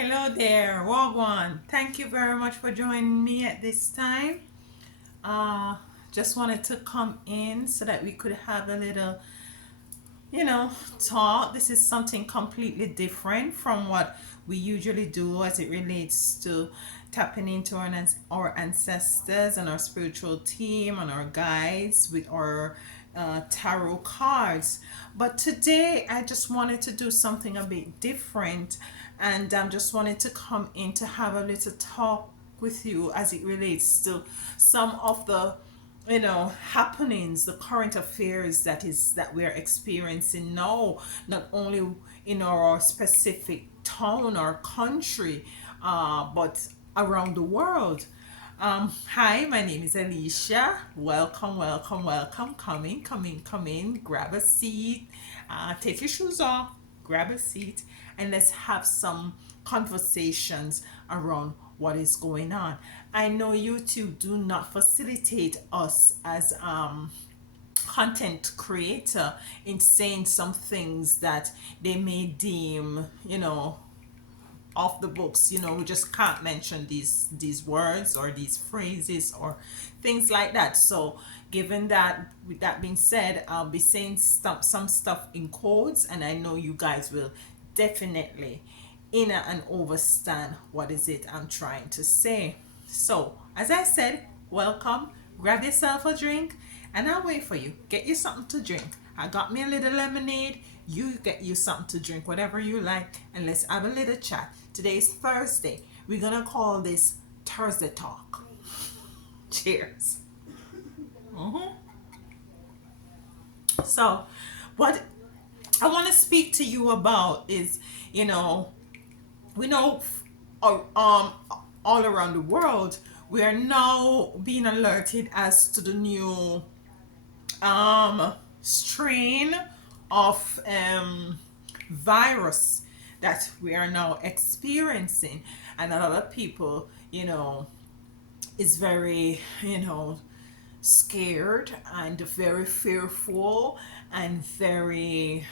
Hello there, Wagwan. Thank you very much for joining me at this time. Uh, just wanted to come in so that we could have a little, talk. This is something completely different from what we usually do as it relates to tapping into our ancestors and our spiritual team and our guides with our tarot cards. But today I just wanted to do something a bit different and just wanted to come in to have a little talk with you as it relates to some of the happenings, the current affairs that we're experiencing now, not only in our specific town or country, but around the world. Hi, my name is Alicia. Welcome, welcome, welcome. Come in. Grab a seat. Take your shoes off. Grab a seat, and let's have some conversations around what is going on. I know YouTube do not facilitate us as content creator in saying some things that they may deem, off the books. We just can't mention these words or these phrases or things like that. So given that, with that being said, I'll be saying some stuff in codes, and I know you guys will definitely inner and understand what is it I'm trying to say. So as I said, welcome. Grab yourself a drink, and I'll wait for you. Get you something to drink. I got me a little lemonade. You get you something to drink, whatever you like, and let's have a little chat. Today is Thursday. We're gonna call this Thursday Talk. Cheers. Mhm. So, what I want to speak to you about is, you know, we know all around the world we are now being alerted as to the new strain of virus that we are now experiencing, and a lot of people, is very, scared and very fearful and very,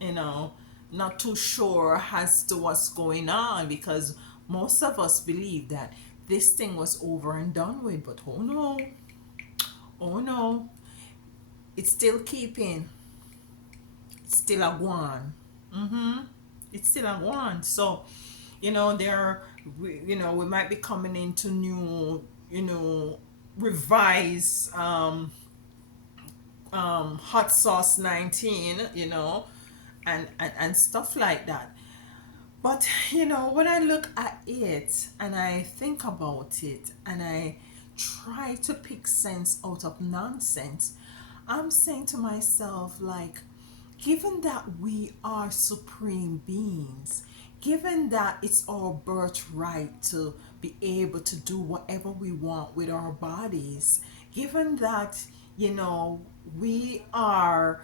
you know not too sure as to what's going on, because most of us believe that this thing was over and done with, but oh no, oh no, it's still keeping, it's still a one. Mm-hmm. It's still a one. So, there, we might be coming into new, revised hot sauce 19, and stuff like that. But when I look at it and I think about it and I try to pick sense out of nonsense, I'm saying to myself, like, given that we are supreme beings, given that it's our birthright to be able to do whatever we want with our bodies, given that, we are,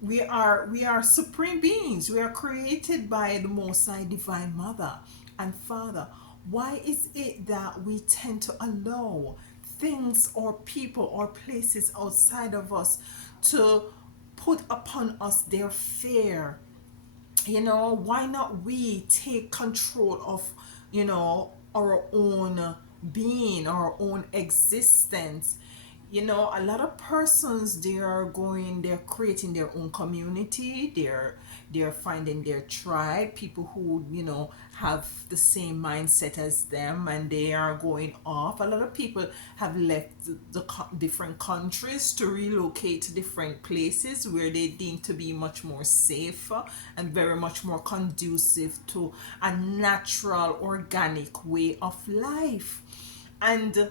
we are supreme beings. We are created by the Most High Divine Mother and Father. Why is it that we tend to allow things or people or places outside of us to put upon us their fear? Why not we take control of, our own being, our own existence? A lot of persons, they're creating their own community, they're finding their tribe, people who, have the same mindset as them, and they are going off. A lot of people have left the different countries to relocate to different places where they deem to be much more safer and very much more conducive to a natural, organic way of life. And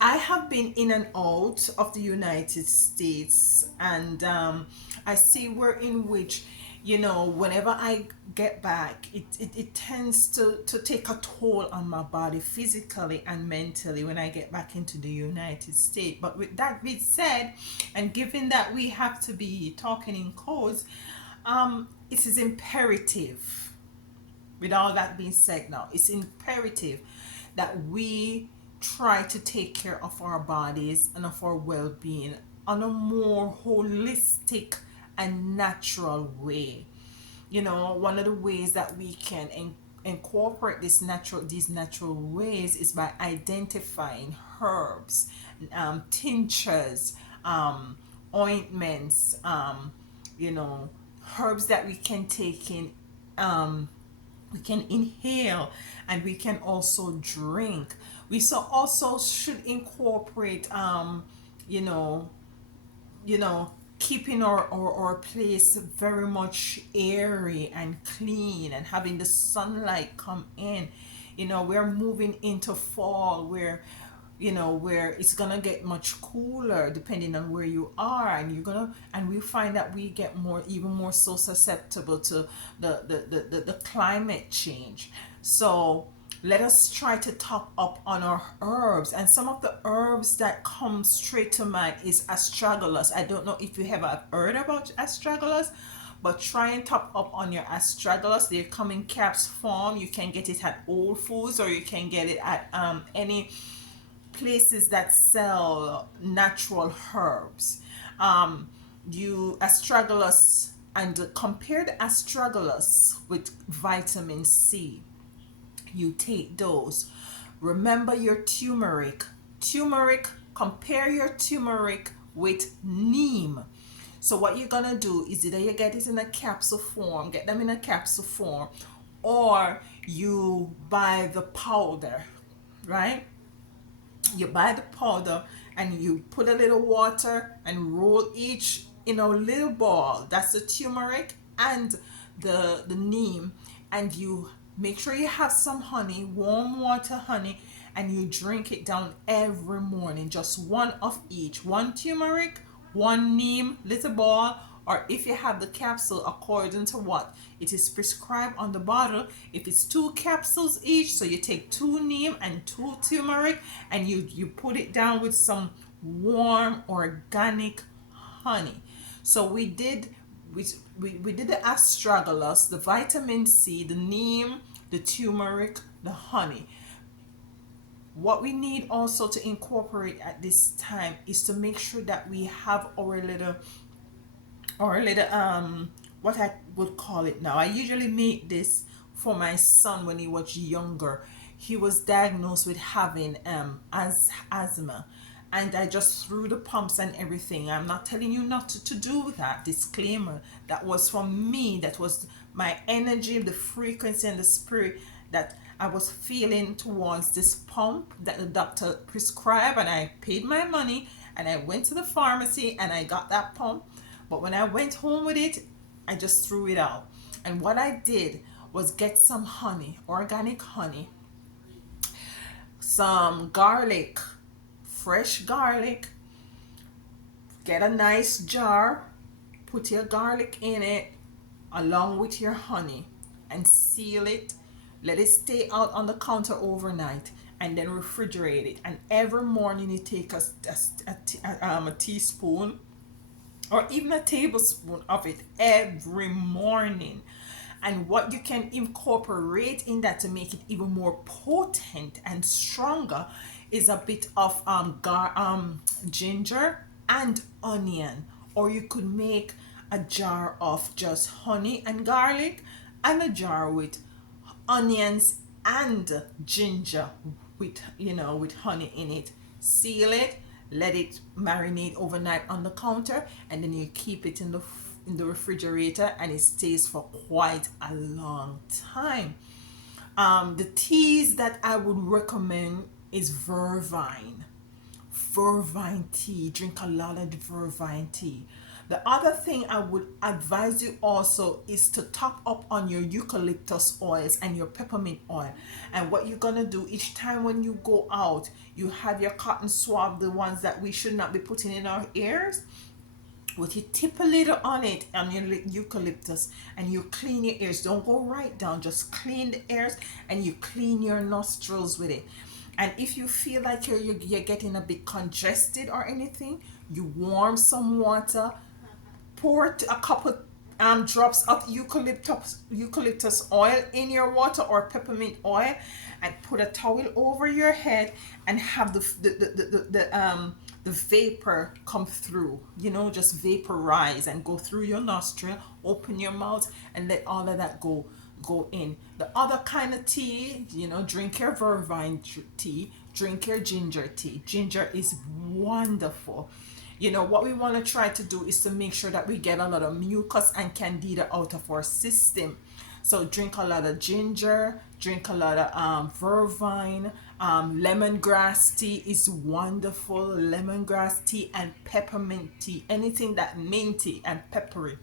I have been in and out of the United States, and I see where in which, whenever I get back, it tends to take a toll on my body physically and mentally when I get back into the United States. But with that being said, and given that we have to be talking in codes, it is imperative, with all that being said now, it's imperative that we try to take care of our bodies and of our well-being on a more holistic and natural way. one of the ways that we can incorporate these natural ways is by identifying herbs, tinctures, ointments, you know herbs that we can take in, we can inhale, and we can also drink. We also should incorporate, you know you know keeping our place very much airy and clean, and having the sunlight come in. We're moving into fall, where it's gonna get much cooler depending on where you are, and we find that we get even more so susceptible to the climate change. So let us try to top up on our herbs. And some of the herbs that come straight to mind is astragalus. I don't know if you have heard about astragalus, but try and top up on your astragalus. They come in caps form. You can get it at Whole Foods, or you can get it at any places that sell natural herbs. You astragalus, and compare the astragalus with vitamin C. You take those. Remember your turmeric. Compare your turmeric with neem. So what you're gonna do is either you get it in a capsule form, get them in a capsule form, or you buy the powder, right? You buy the powder and you put a little water and roll each in a little ball. That's the turmeric and the neem. And you make sure you have some honey, warm water honey, and you drink it down every morning. Just one of each. One turmeric, one neem, little ball, or if you have the capsule according to what it is prescribed on the bottle. If it's 2 capsules each, so you take 2 neem and 2 turmeric, and you put it down with some warm organic honey. So we did the astragalus, the vitamin C, the neem, the turmeric, the honey. What we need also to incorporate at this time is to make sure that we have our little what I would call it now. I usually make this for my son when he was younger. He was diagnosed with having asthma, and I just threw the pumps and everything. I'm not telling you not to do that. Disclaimer. That was from me. That was my energy, the frequency, and the spirit that I was feeling towards this pump that the doctor prescribed, and I paid my money, and I went to the pharmacy and I got that pump. But when I went home with it, I just threw it out. And what I did was get some honey, organic honey, some garlic, fresh garlic. Get a nice jar, put your garlic in it along with your honey, and seal it. Let it stay out on the counter overnight, and then refrigerate it. And every morning you take a teaspoon or even a tablespoon of it every morning. And what you can incorporate in that to make it even more potent and stronger is a bit of ginger and onion. Or you could make a jar of just honey and garlic, and a jar with onions and ginger with honey in it. Seal it, let it marinate overnight on the counter, and then you keep it in the refrigerator, and it stays for quite a long time. The teas that I would recommend is vervine tea. Drink a lot of vervine tea. The other thing I would advise you also is to top up on your eucalyptus oils and your peppermint oil. And what you're gonna do each time when you go out, you have your cotton swab, the ones that we should not be putting in our ears. But you tip a little on it, on your eucalyptus, and you clean your ears. Don't go right down, just clean the ears, and you clean your nostrils with it. And if you feel like you're getting a bit congested or anything, you warm some water, pour a couple drops of eucalyptus oil in your water, or peppermint oil, and put a towel over your head, and have the vapor come through, just vaporize and go through your nostril, open your mouth, and let all of that go in. The other kind of tea, drink your tea, drink your ginger tea. Ginger is wonderful. What we want to try to do is to make sure that we get a lot of mucus and candida out of our system. So drink a lot of ginger, drink a lot of vervine, lemongrass tea is wonderful. Lemongrass tea and peppermint tea, anything that minty and peppery.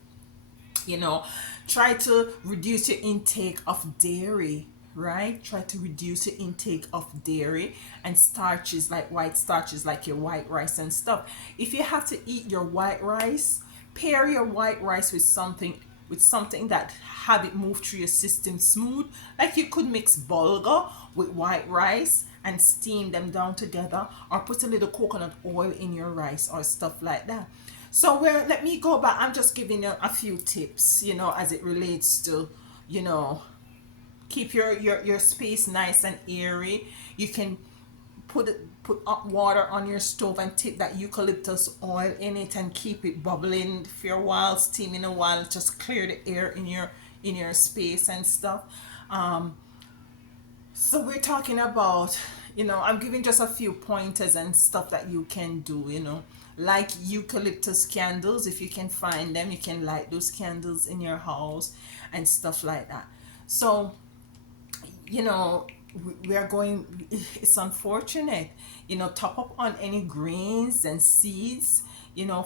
you know Try to reduce your intake of dairy, right? Try to reduce your intake of dairy and starches, like white starches, like your white rice and stuff. If you have to eat your white rice, pair your white rice with something that have it move through your system smooth. Like you could mix bulgur with white rice and steam them down together, or put a little coconut oil in your rice or stuff like that. So where let me go back. I'm just giving you a few tips, as it relates to, you know, keep your space nice and airy. You can put up water on your stove and take that eucalyptus oil in it and keep it bubbling for a while, steaming a while, just clear the air in your space and stuff. So we're talking about, I'm giving just a few pointers and stuff that you can do, like eucalyptus candles. If you can find them, you can light those candles in your house and stuff like that. So, we are going, it's unfortunate, top up on any grains and seeds,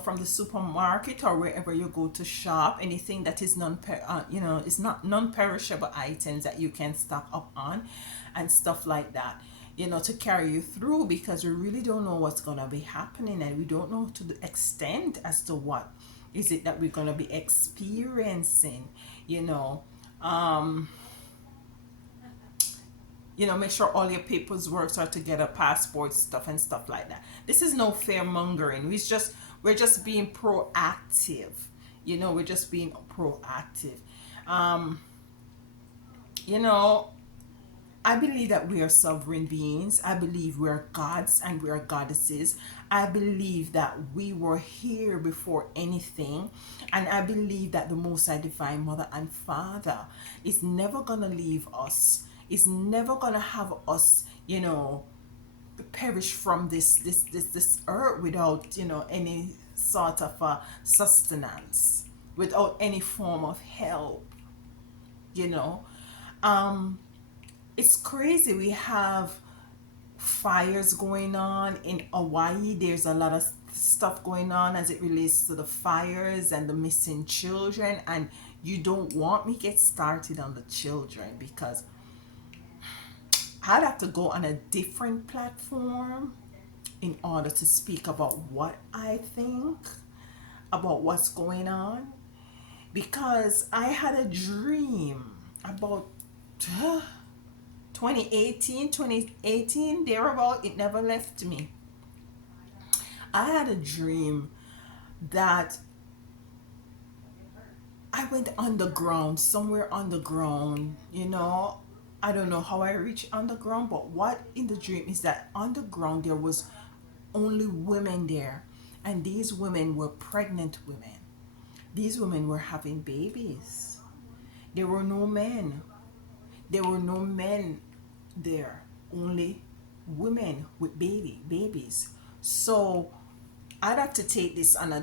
from the supermarket or wherever you go to shop. Anything that is is not non-perishable items that you can stock up on and stuff like that, to carry you through, because we really don't know what's going to be happening, and we don't know to the extent as to what is it that we're going to be experiencing. you know um make sure all your papers works are together, passport stuff and stuff like that. This is no fear mongering. We're just being proactive. We're just being proactive. um you know I believe that we are sovereign beings. I believe we are gods and we are goddesses. I believe that we were here before anything. And I believe that the Most High Divine Mother and Father is never going to leave us. Is never going to have us, perish from this earth without, any sort of sustenance, without any form of help, you know. Um, it's crazy. We have fires going on in Hawaii. There's a lot of stuff going on as it relates to the fires and the missing children. And you don't want me get started on the children, because I'd have to go on a different platform in order to speak about what I think about what's going on. Because I had a dream about 2018, thereabout. It never left me. I had a dream that I went underground, somewhere underground. I don't know how I reached underground, but what in the dream is that underground there was only women there, and these women were pregnant women. These women were having babies. There were no men. There were no men there, only women with babies. So I'd have to take this on a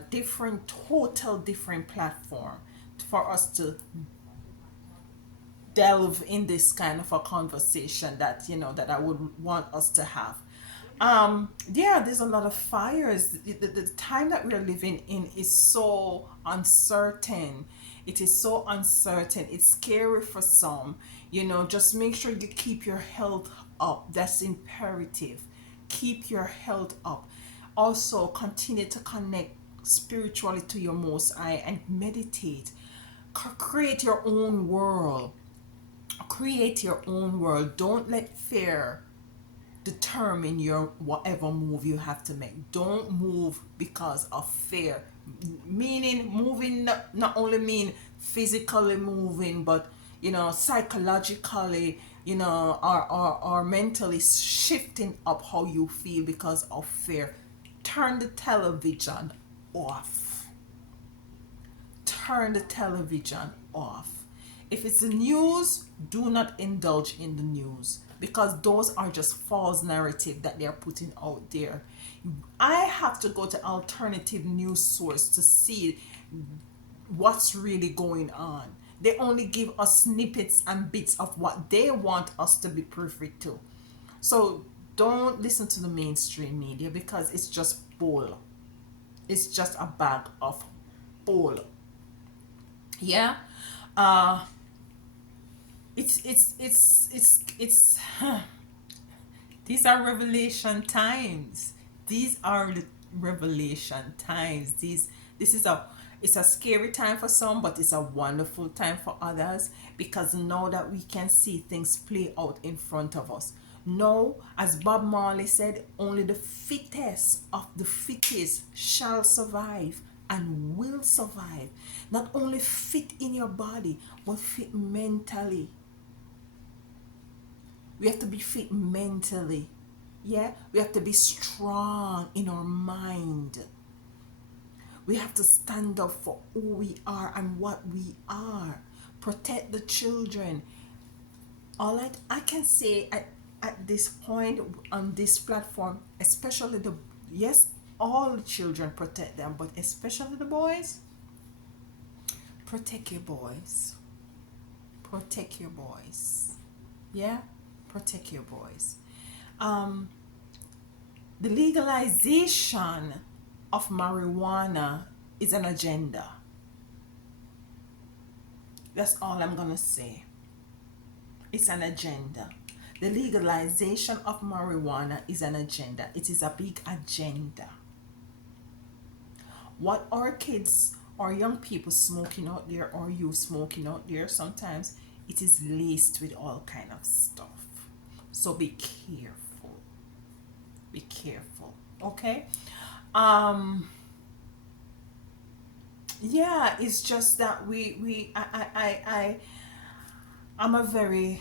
total different platform for us to delve in this kind of a conversation that I would want us to have. Yeah, there's a lot of fires. The time that we're living in is so uncertain. It is so uncertain. It's scary for some. Just make sure you keep your health up. That's imperative. Keep your health up. Also, continue to connect spiritually to your Most High and meditate. Create your own world. Create your own world. Don't let fear determine your whatever move you have to make. Don't move because of fear. Meaning moving not only mean physically moving, but psychologically, or mentally shifting up how you feel because of fear. turn the television off. Turn the television off. If it's the news, do not indulge in the news, because those are just false narrative that they are putting out there. I have to go to alternative news source to see what's really going on. They only give us snippets and bits of what they want us to be privy to. So don't listen to the mainstream media, because it's just bull. It's just a bag of bull. Yeah. Uh it's these are revelation times. These are the revelation times. This is a, it's a scary time for some, but it's a wonderful time for others, because now that we can see things play out in front of us. No, as Bob Marley said, only the fittest of the fittest shall survive and will survive. Not only fit in your body, but fit mentally. We have to be fit mentally. Yeah, we have to be strong in our mind. We have to stand up for who we are and what we are. Protect the children. All I can say at this point on this platform, especially the, yes, all the children, protect them, but especially the boys. Protect your boys. Protect your boys. Yeah, protect your boys. The legalization of marijuana is an agenda. That's all I'm gonna say. It's an agenda. The legalization of marijuana is an agenda. It is a big agenda. What our kids or young people smoking out there, or you smoking out there, sometimes it is laced with all kind of stuff. So be careful. Be careful. Okay? Yeah, it's just that I'm a very,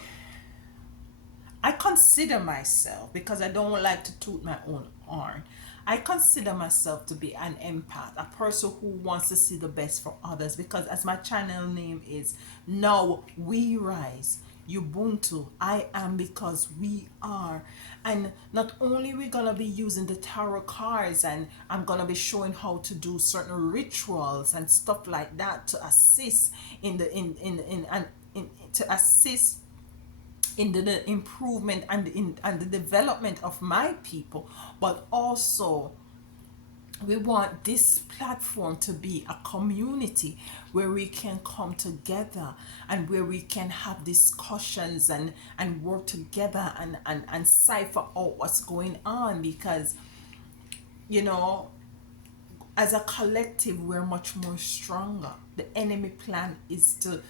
I consider myself, because I don't like to toot my own horn, I consider myself to be an empath, a person who wants to see the best for others, because as my channel name is, Now We Rise, Ubuntu, I am because we are. And not only we're gonna be using the tarot cards, and I'm gonna be showing how to do certain rituals and stuff like that to assist in the to assist in the improvement and in and the development of my people, but also we want this platform to be a community where we can come together, and where we can have discussions and work together and cipher out what's going on, because you know, as a collective we're much more stronger. The enemy plan is to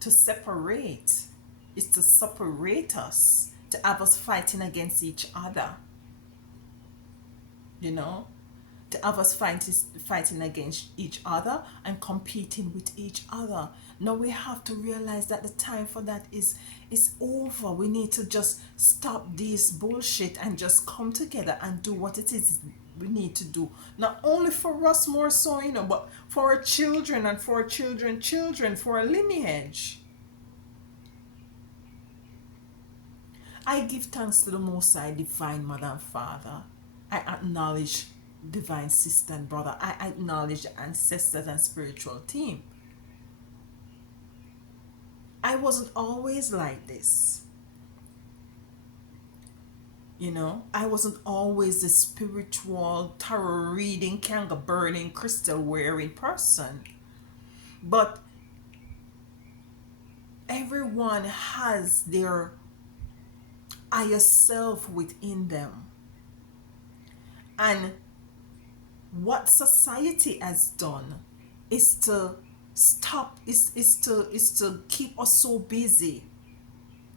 to separate, is to separate us, to have us fighting against each other, you know, to have us fighting against each other and competing with each other. Now we have to realize that the time for that is over. We need to just stop this bullshit and just come together and do what it is we need to do. Not only for us more so, you know, but for our children and for our children, for our lineage. I give thanks to the Most High, Divine Mother and Father. I acknowledge Divine Sister and Brother. I acknowledge the ancestors and spiritual team. I wasn't always like this. You know, I wasn't always the spiritual, tarot reading, candle burning, crystal wearing person. But everyone has their higher self within them. And what society has done is to stop, is to keep us so busy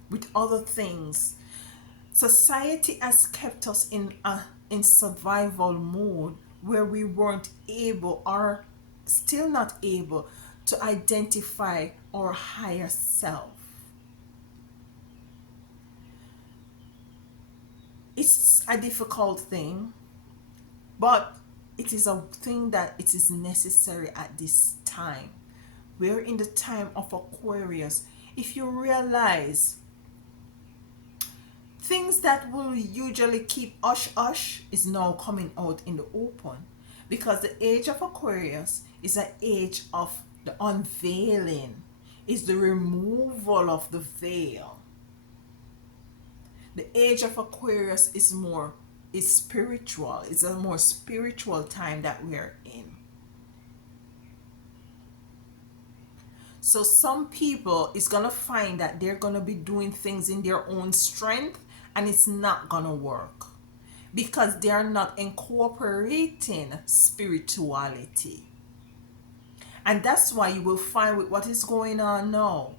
with other things. Society has kept us in survival mode, where we weren't able, or still not able, to identify our higher self. It's a difficult thing, but it is a thing that it is necessary at this time. We're in the time of Aquarius. If you realize, things that will usually keep hush hush is now coming out in the open, because the age of Aquarius is an age of the unveiling, is the removal of the veil. The age of Aquarius is spiritual. It's a more spiritual time that we're in. So some people is gonna find that they're gonna be doing things in their own strength, and it's not gonna work because they are not incorporating spirituality. And that's why you will find with what is going on now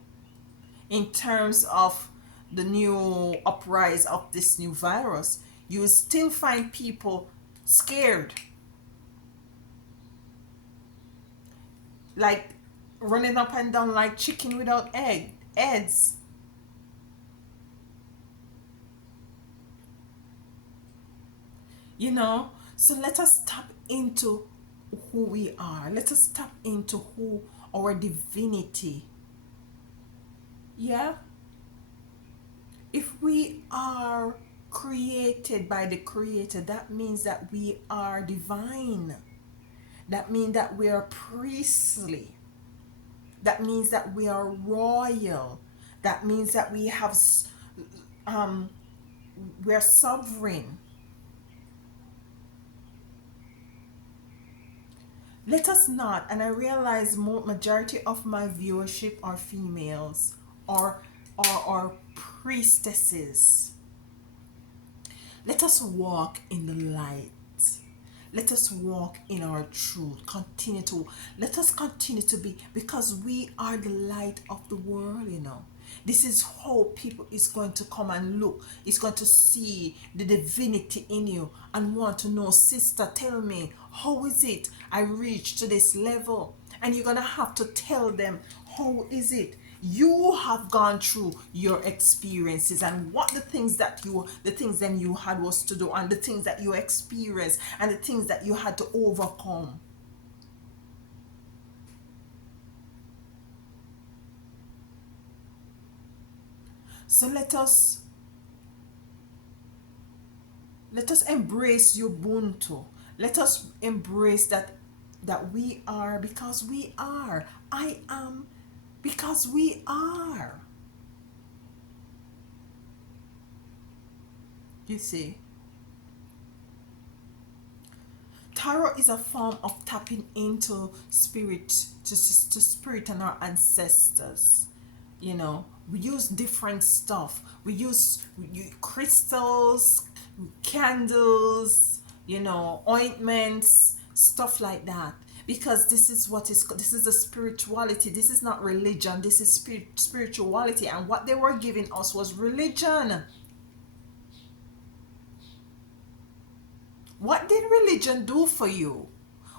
in terms of the new uprise of this new virus, you will still find people scared, like running up and down like chicken without heads. You know, so let us tap into who we are. Let us tap into who our divinity. Yeah, if we are created by the creator, that means that we are divine. That means that we are priestly. That means that we are royal. That means that um we're sovereign. Let us not, and I realize majority of my viewership are females, or are priestesses. Let us walk in the light. Let us walk in our truth. Let us continue to be, because we are the light of the world, you know. This is how people is going to come and look. It's going to see the divinity in you and want to know, sister, tell me, how is it I reached to this level? And you're going to have to tell them, how is it you have gone through your experiences, and what the things then you had was to do, and the things that you experienced, and the things that you had to overcome. So let us embrace Ubuntu. Let us embrace that we are, because we are. I am, because we are. You see, tarot is a form of tapping into spirit, to spirit and our ancestors. You know, we use different stuff. We use crystals, candles, ointments, stuff like that, because this is a spirituality. This is not religion. This is spirituality, and what they were giving us was religion. What did religion do for you?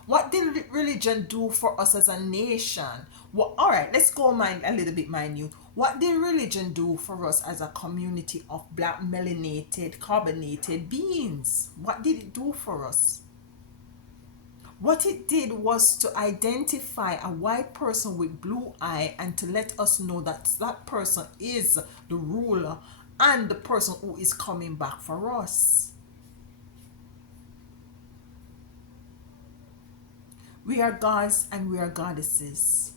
What did religion do for us as a nation? Well, all right, let's go mind a little bit minute. What did religion do for us as a community of black melanated, carbonated beings? What did it do for us? What it did was to identify a white person with blue eye and to let us know that that person is the ruler and the person who is coming back for us. We are gods and we are goddesses.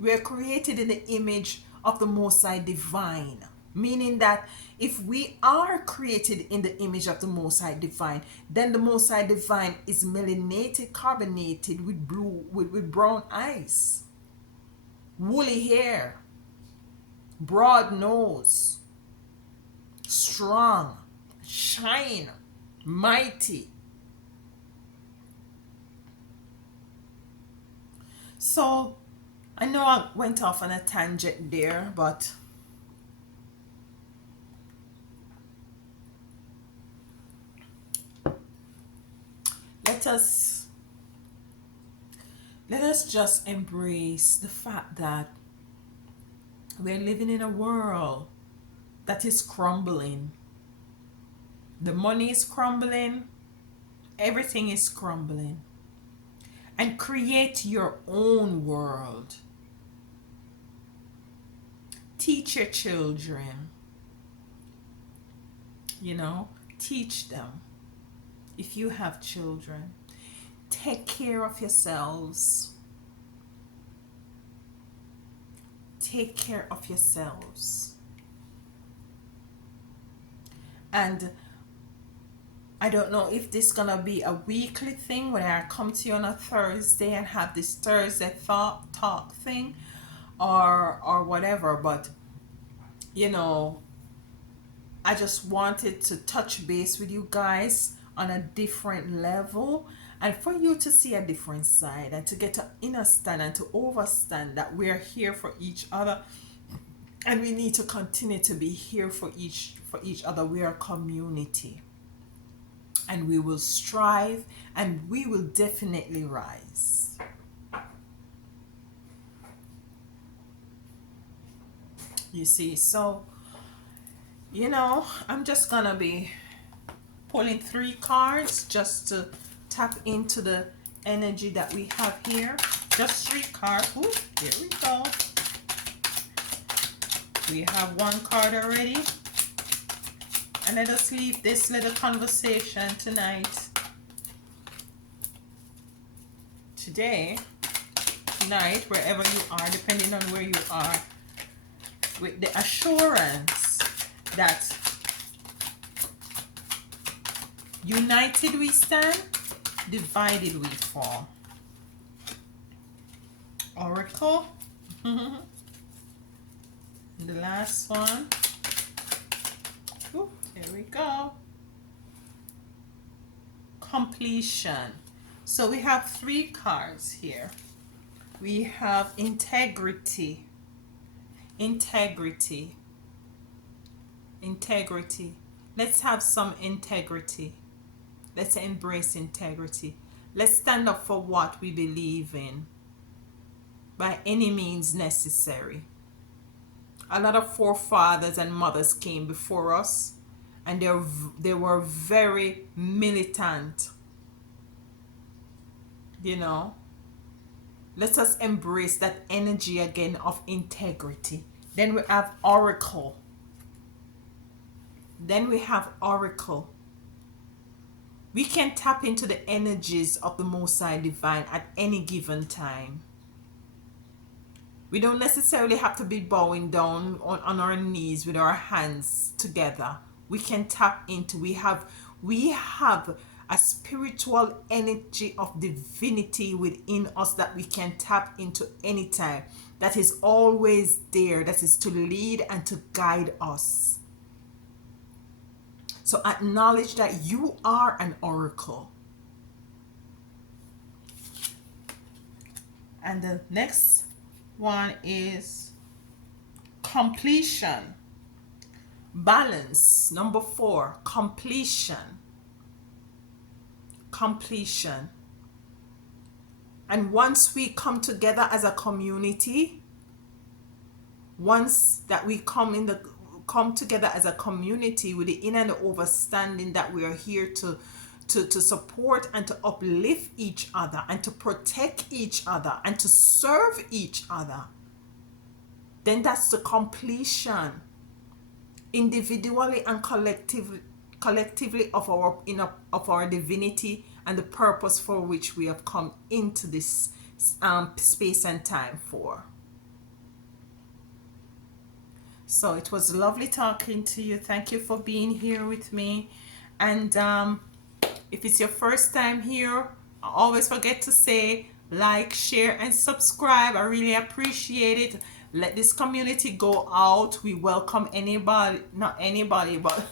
We are created in the image of the Most High Divine. Meaning that if we are created in the image of the Most High Divine, then the Most High Divine is melanated, carbonated with with brown eyes, woolly hair, broad nose, strong, shine, mighty. So I know I went off on a tangent there, but let us let us just embrace the fact that we're living in a world that is crumbling. The money is crumbling. Everything is crumbling. And create your own world. Teach your children. Teach them. If you have children, take care of yourselves. Take care of yourselves. And I don't know if this is gonna be a weekly thing where I come to you on a Thursday and have this Thursday thought talk thing, or whatever, but I just wanted to touch base with you guys on a different level, and for you to see a different side, and to get to understand and to overstand that we're here for each other, and we need to continue to be here for each other. We are a community, and we will strive, and we will definitely rise. You see, so I'm just gonna be pulling 3 cards just to tap into the energy that we have here. Just 3 cards. Ooh, here we go. We have 1 card already. And let us leave this little conversation tonight. Tonight, wherever you are, depending on where you are, with the assurance that united we stand, divided we fall. Oracle. The last one. Ooh, here we go. Completion. So we have 3 cards here. We have integrity. Integrity. Let's have some integrity. Let's embrace integrity. Let's stand up for what we believe in by any means necessary. A lot of forefathers and mothers came before us, and they were very militant. Let us embrace that energy again of integrity. Then we have Oracle. We can tap into the energies of the Most High Divine at any given time. We don't necessarily have to be bowing down on our knees with our hands together. We can tap into, we have a spiritual energy of divinity within us that we can tap into anytime. That is always there. That is to lead and to guide us. So acknowledge that you are an oracle. And the next one is completion. Balance. Number 4, completion. And once we come together as a community, once that we come together as a community with the inner and the understanding that we are here to support and to uplift each other and to protect each other and to serve each other, then that's the completion, individually and collectively of our divinity and the purpose for which we have come into this space and time for. So it was lovely talking to you. Thank you for being here with me. And if it's your first time here, I always forget to say like, share, and subscribe. I really appreciate it. Let this community go out. We welcome anybody, not anybody, but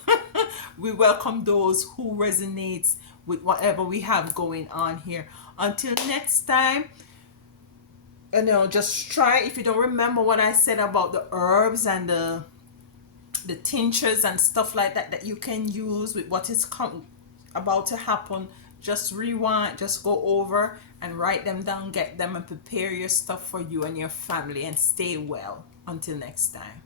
we welcome those who resonates with whatever we have going on here. Until next time, just try, if you don't remember what I said about the herbs and the tinctures and stuff like that you can use with what is about to happen, just rewind, just go over and write them down, get them, and prepare your stuff for you and your family, and stay well. Until next time.